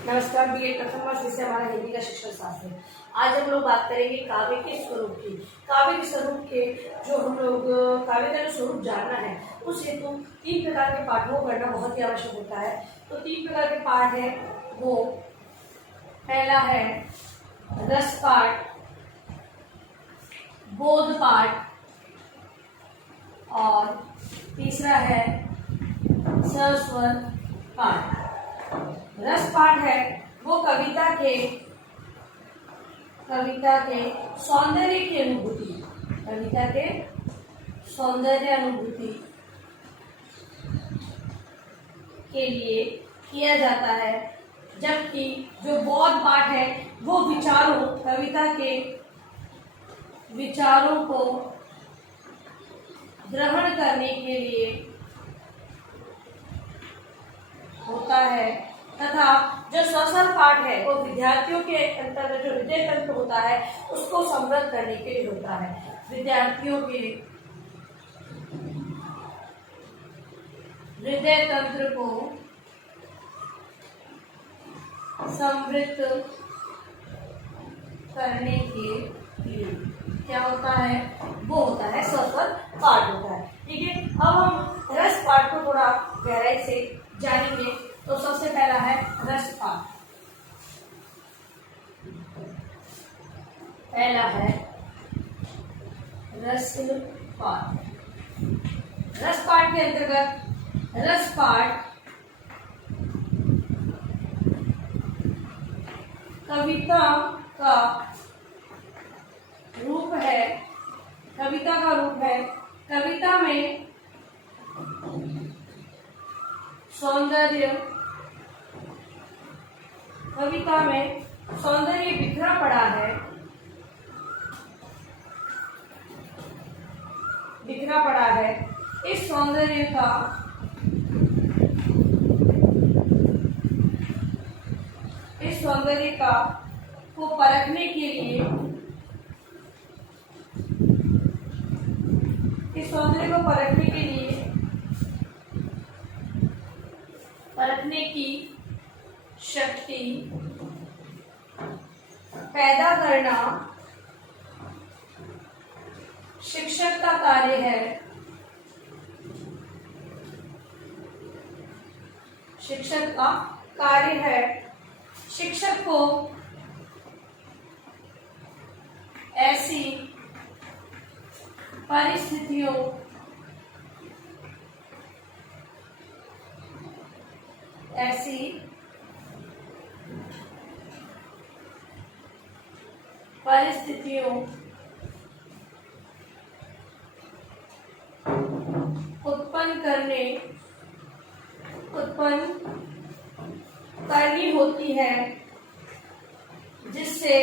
नमस्कार। बीएड प्रथम वर्ष विषय हमारा हिंदी का शिक्षण शास्त्र है। आज हम लोग बात करेंगे काव्य के स्वरूप की। काव्य के स्वरूप के जो हम लोग काव्य का जो स्वरूप जानना है उस हेतु 3 प्रकार के पाठों को करना बहुत ही आवश्यक होता है। तो 3 प्रकार के पाठ है वो, पहला है रस पाठ, बोध पाठ और तीसरा है सस्वर पाठ। रस पाठ है वो कविता के सौंदर्य की अनुभूति, कविता के सौंदर्य अनुभूति के लिए किया जाता है, जबकि जो बौद्ध पाठ है वो विचारों, कविता के विचारों को ग्रहण करने के लिए होता है, तथा जो सस्वर पाठ है वो विद्यार्थियों के अंतर्गत जो हृदय तंत्र होता है उसको समृद्ध करने के लिए होता है। विद्यार्थियों के हृदय तंत्र को समृद्ध करने के लिए क्या होता है, वो होता है सस्वर पाठ होता है। ठीक है, अब हम रस पाठ को थोड़ा गहराई से जानेंगे। तो सबसे पहला है रस पाठ। पहला है रस पाठ। रस पाठ के अंतर्गत रस पाठ कविता का रूप है, कविता का रूप है। कविता में सौंदर्य, कविता में सौंदर्य बिखरा पड़ा है, बिखरा पड़ा है। इस सौंदर्य का को परखने के लिए, इस सौंदर्य को परखने के लिए, परखने की शक्ति पैदा करना शिक्षक का कार्य है। शिक्षक का कार्य है। शिक्षक को ऐसी परिस्थितियों, ऐसी परिस्थितियों उत्पन्न करनी होती है, जिससे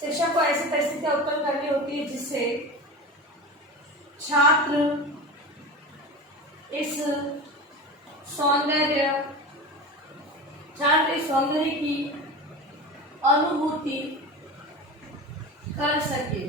शिक्षक को ऐसी परिस्थितियां उत्पन्न करनी होती है जिससे छात्र इस सौंदर्य की अनुभूति कर सके।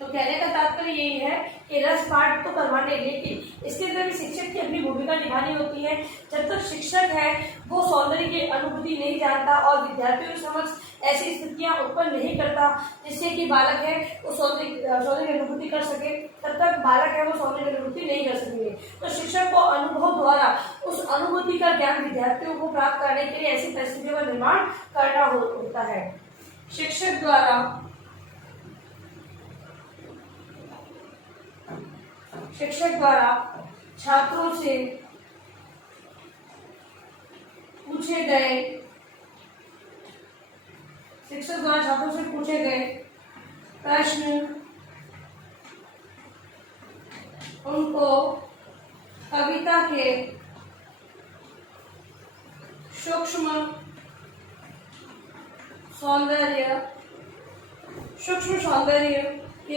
तो कहने का तात्पर्य यही है कि रस पाठ तो करवाने, लेकिन इसके अंदर भी शिक्षक की अपनी भूमिका निभानी होती है। जब तक शिक्षक है वो सौंदर्य की अनुभूति नहीं जानता और विद्यार्थियों के समक्ष ऐसी स्थितियां उत्पन्न नहीं करता जिससे कि बालक है वो सौंदर्य की अनुभूति कर सके, तब तक बालक है वो सौंदर्य की अनुभूति नहीं कर सकेंगे। तो शिक्षक को अनुभव द्वारा उस अनुभूति का ज्ञान विद्यार्थियों को प्राप्त करने के लिए ऐसी परिस्थितियों का निर्माण करना होता है। शिक्षक द्वारा छात्रों से पूछे गए प्रश्न उनको कविता के सूक्ष्म सौंदर्य के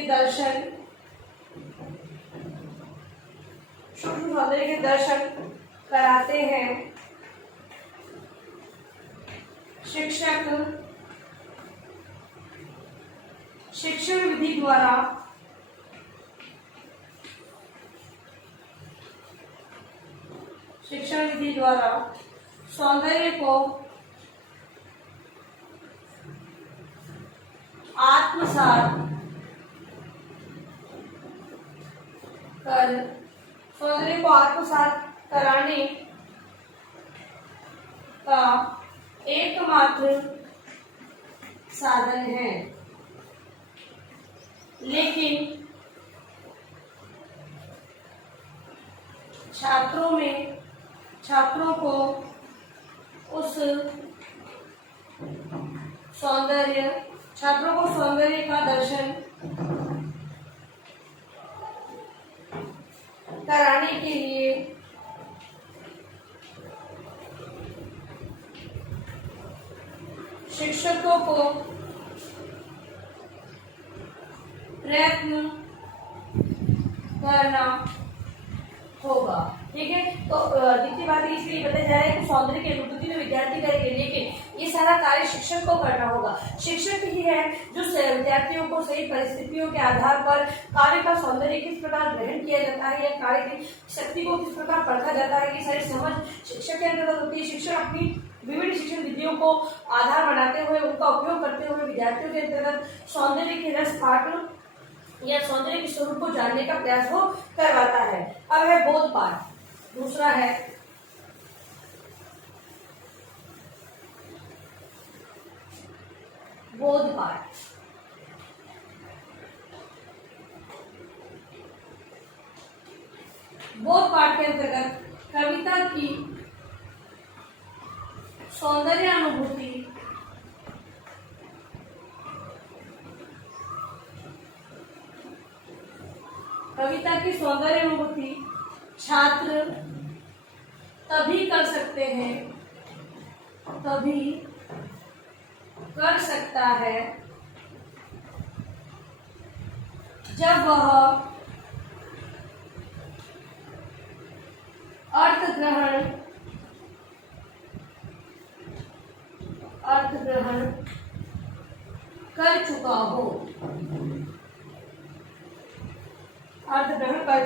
दर्शन कराते हैं। शिक्षण विधि द्वारा शिक्षण विधि द्वारा सौंदर्य को आत्मसात कराने का एकमात्र साधन है। लेकिन छात्रों को उस सौंदर्य का दर्शन कराने के लिए शिक्षकों को प्रयत्न करना होगा। ठीक है, तो द्वितीय बात इसलिए बताया जा रहा है कि सौंदर्य की अनुभूति में विद्यार्थी करेंगे, लेकिन ये सारा कार्य शिक्षक को करना होगा। शिक्षक ही है जो विद्यार्थियों को सही परिस्थितियों के आधार पर कार्य का सौंदर्य किस प्रकार ग्रहण किया जाता है या कार्य की शक्ति को किस प्रकार परखा जाता है, ये सारी समझ शिक्षक के अंतर्गत होती है। शिक्षक अपनी विभिन्न शिक्षण विधियों को आधार बनाते हुए, उनका उपयोग करते हुए विद्यार्थियों के अंतर्गत सौंदर्य के रस पाठ या सौंदर्य के स्वरूप को जानने का प्रयास वो करवाता है। अब है बोध पाठ। दूसरा है बोध पाठ। बोध पाठ के अंतर्गत कविता की सौंदर्य अनुभूति छात्र तभी कर सकता है जब वह अर्थ ग्रहण कर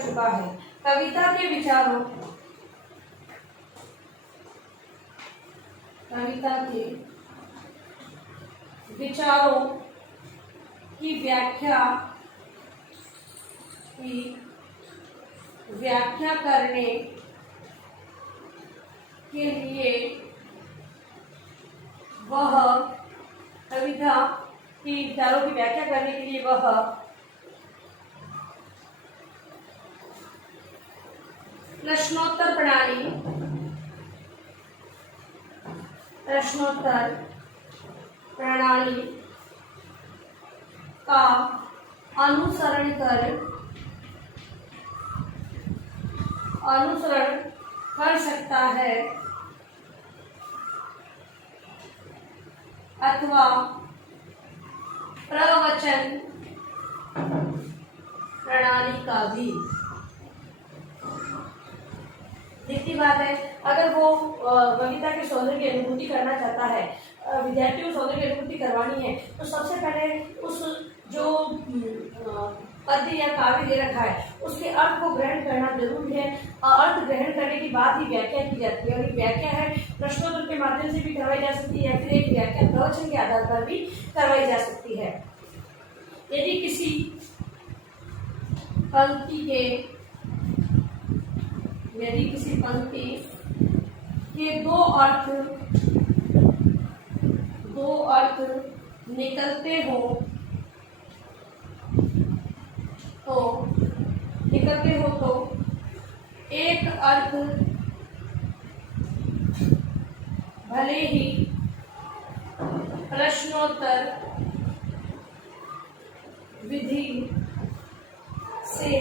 चुका है। कविता के विचारों की व्याख्या करने के लिए वह प्रश्नोत्तर प्रणाली का अनुसरण कर सकता है अथवा प्रवचन प्रणाली का भी। दूसरी बात है, अगर वो कविता के सौंदर्य की अनुभूति करना चाहता है, विद्यार्थियों को सौंदर्य की अनुभूति करवानी है, तो सबसे पहले उस जो पद्य या काव्य दे रखा है उसके अर्थ को ग्रहण करना जरूरी है। अर्थ ग्रहण करने के बाद ही व्याख्या की जाती है, और ये व्याख्या है प्रश्नोत्तर के माध्यम से भी करवाई जा सकती है या फिर एक व्याख्या प्रवचन के आधार पर भी करवाई जा सकती है। यदि किसी पंक्ति के दो अर्थ निकलते हो तो एक अर्थ भले ही प्रश्नोत्तर विधि से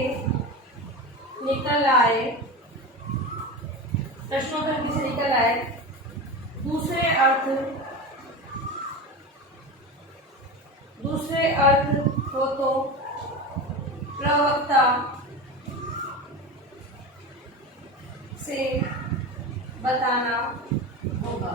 निकल आए, दूसरे अर्थ हो तो प्रवक्ता से बताना होगा।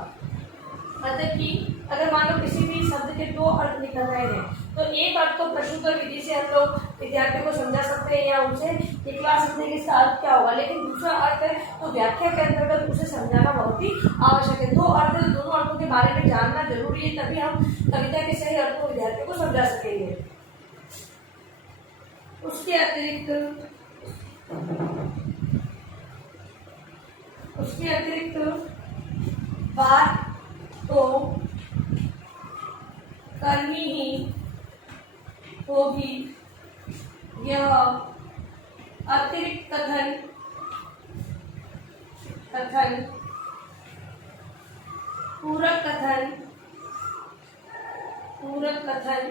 मतलब कि अगर मान लो किसी भी शब्द के दो अर्थ निकल रहे हैं तो एक अर्थ तो प्रश्नोत्तर विधि से हम लोग विद्यार्थियों को समझा सकते हैं या उनसे दिखला सकते हैं कि इसका अर्थ क्या होगा, लेकिन दूसरा अर्थ है तो व्याख्या के अंतर्गत उसे समझाना बहुत ही आवश्यक है। दो अर्थ, दोनों अर्थों के बारे में जानना जरूरी है, तभी हम कविता के सही अर्थ को विद्यार्थियों को समझा सकेंगे। उसके अतिरिक्त बात तो करनी ही होगी। यह अतिरिक्त कथन पूरक कथन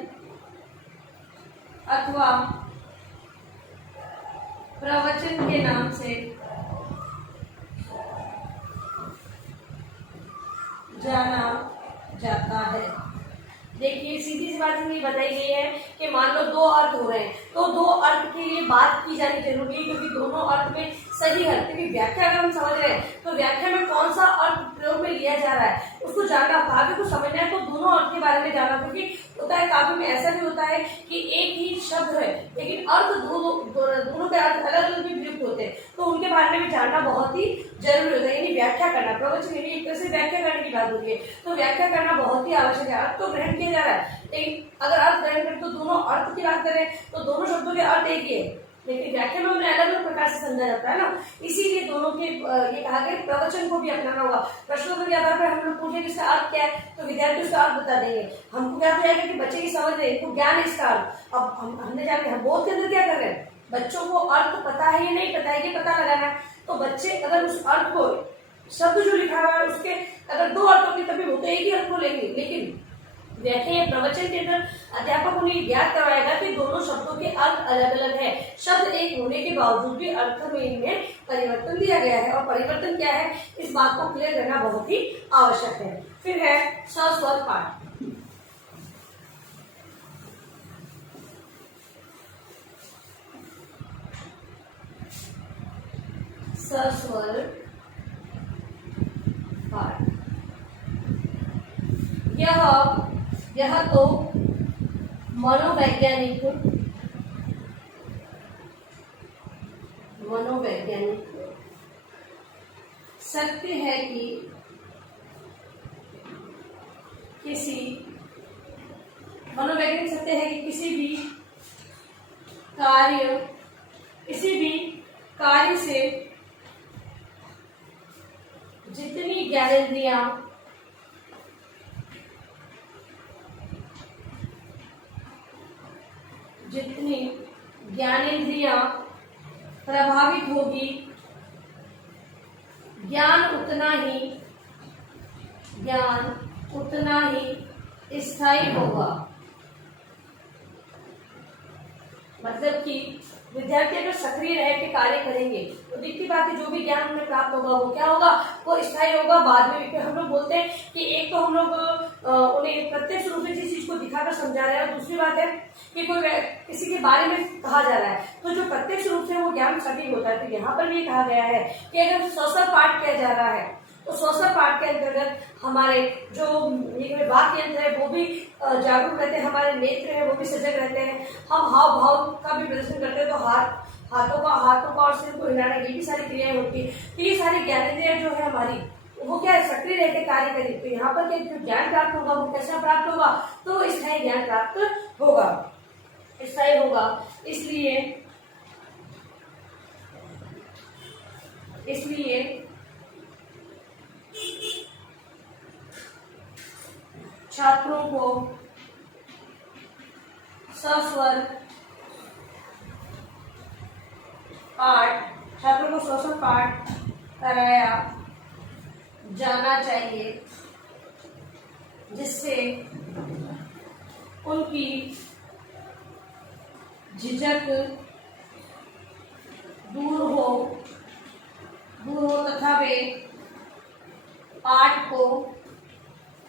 अथवा प्रवचन के नाम से जाना जाता है। देखिए सीधी सी बात ये बताई गई है कि मान लो दो अर्थ हो रहे हैं, तो दो अर्थ के लिए बात की जानी जरूरी है, क्योंकि दोनों अर्थ में सही है। क्योंकि व्याख्या अगर हम समझ रहे हैं तो व्याख्या में कौन सा अर्थ प्रयोग में लिया जा रहा है उसको जानना, काव्य को समझना है तो दोनों अर्थ के बारे में जानना। क्योंकि होता है काव्य में ऐसा भी होता है कि एक ही शब्द है लेकिन अर्थ दोनों के अर्थ अलग अलग भी प्रयुक्त होते हैं, तो उनके बारे में जानना बहुत ही जरूरी होता है। यानी व्याख्या करना, प्रवचन यानी एक तरह से व्याख्या करने की बात होती है, तो व्याख्या करना बहुत ही आवश्यक है। अर्थ तो ग्रहण किया जा रहा है, लेकिन अगर अर्थ ग्रहण करें तो दोनों अर्थ की बात करें तो दोनों शब्दों के अर्थ एक ही है, लेकिन व्याख्या में उन्हें अलग अलग प्रकार से समझा जाता है ना। इसीलिए दोनों के ये कहा गया प्रवचन को भी अपनाना होगा। प्रश्नों के आधार पर हम लोग पूछे इसका अर्थ क्या है तो विद्यार्थी उसका अर्थ बता देंगे। हमको क्या जाएगा कि बच्चे की समझ रहे हैं, ज्ञान है इसका अर्थ। अब हमने जाके हम बोध के अंदर क्या कर रहे हैं, बच्चों को अर्थ पता है या नहीं पता है ये पता लगाना है। तो बच्चे अगर उस अर्थ को, शब्द जो लिखा हुआ है उसके अगर दो अर्थ होंगे तभी वो तो एक ही अर्थ को लेंगे, लेकिन देखिए प्रवचन के अंदर अध्यापक उन्हें ज्ञात करवाएगा कि दोनों शब्दों के अर्थ अलग अलग है। शब्द एक होने के बावजूद भी अर्थ में इनमें परिवर्तन दिया गया है, और परिवर्तन क्या है इस बात को क्लियर करना बहुत ही आवश्यक है। फिर है सस्वर पाठ। सस्वर पाठ यह तो मनोवैज्ञानिक सत्य है कि किसी भी कार्य से जितनी ज्ञानेंद्रियां प्रभावित होगी, ज्ञान उतना ही स्थायी होगा। मतलब कि विद्यार्थी अगर सक्रिय रह के कार्य करेंगे तो दिखती बात है जो भी ज्ञान उन्हें प्राप्त होगा वो क्या होगा, वो स्थायी होगा। बाद में हम लोग बोलते हैं कि एक तो हम लोग उन्हें प्रत्यक्ष रूप से जिस चीज को दिखाकर समझा रहे हैं, और दूसरी बात है कि कोई किसी के बारे में कहा जा रहा है तो जो प्रत्यक्ष रूप से वो ज्ञान सटीक होता है। तो यहाँ पर भी कहा गया है कि अगर सौसर पाठ किया जा रहा है तो सौसर पाठ के अंतर्गत हमारे जो वाक्य यंत्र है वो भी जागरूक रहते हैं, हमारे नेत्र है वो भी सजग रहते हैं, हम हाव भाव का भी प्रदर्शन करते हैं, तो हाथों का और सिर को हिलाना, ये भी सारी क्रियाएं होती है। तो ये सारी ज्ञानेंद्रियां जो है हमारी वो क्या है, सक्रिय रहकर कार्य करें। तो यहाँ पर जो ज्ञान प्राप्त होगा वो कैसा प्राप्त होगा, तो स्थायी ज्ञान प्राप्त होगा, स्थायी होगा। इसलिए छात्रों को सस्वर पाठ कराया जाना चाहिए, जिससे उनकी झिझक दूर हो तथा वे पाठ को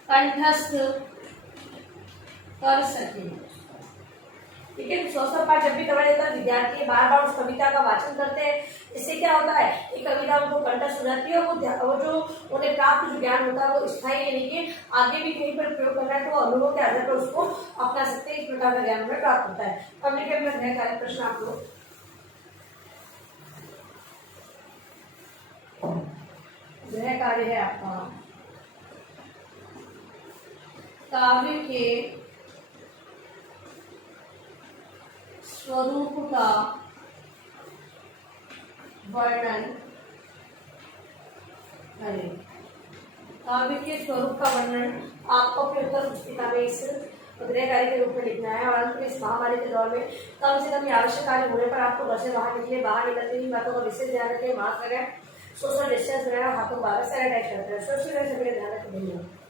कंठस्थ कर सके। ठीक है, सौसर पाठ जब भी करवाया जाता है विद्यार्थी बार बार उस कविता का वाचन करते हैं। इससे क्या होता है, एक कविता उनको कंठस्थ हो जाती है, वो जो उन्हें प्राप्त जो ज्ञान होता है वो स्थायी यानी कि आगे भी कहीं पर प्रयोग करना है तो अनुभव के आधार पर उसको अपना सकते हैं। इस प्रकार का ज्ञान हमें प्राप्त होता है। अब देखिए अपना गृह कार्य प्रश्न आप लोग, गृह कार्य है आपका काव्य के स्वरूप का वर्णन करें। काव्य के स्वरूप का वर्णन आपको अपने उत्तर पुस्तिका में इस गृह कार्य के रूप में लिखना है। और अंत में इस महामारी के दौर में कम से कम आवश्यक कार्य होने पर आपको घर से बाहर निकले, बाहर निकलते ही बातों का विशेष ध्यान रखें, मास्क लगाएं, सोशल डिस्टेंस बनाएं, हाथों को सैनिटाइज करते हैं। सोशल ध्यान रखें।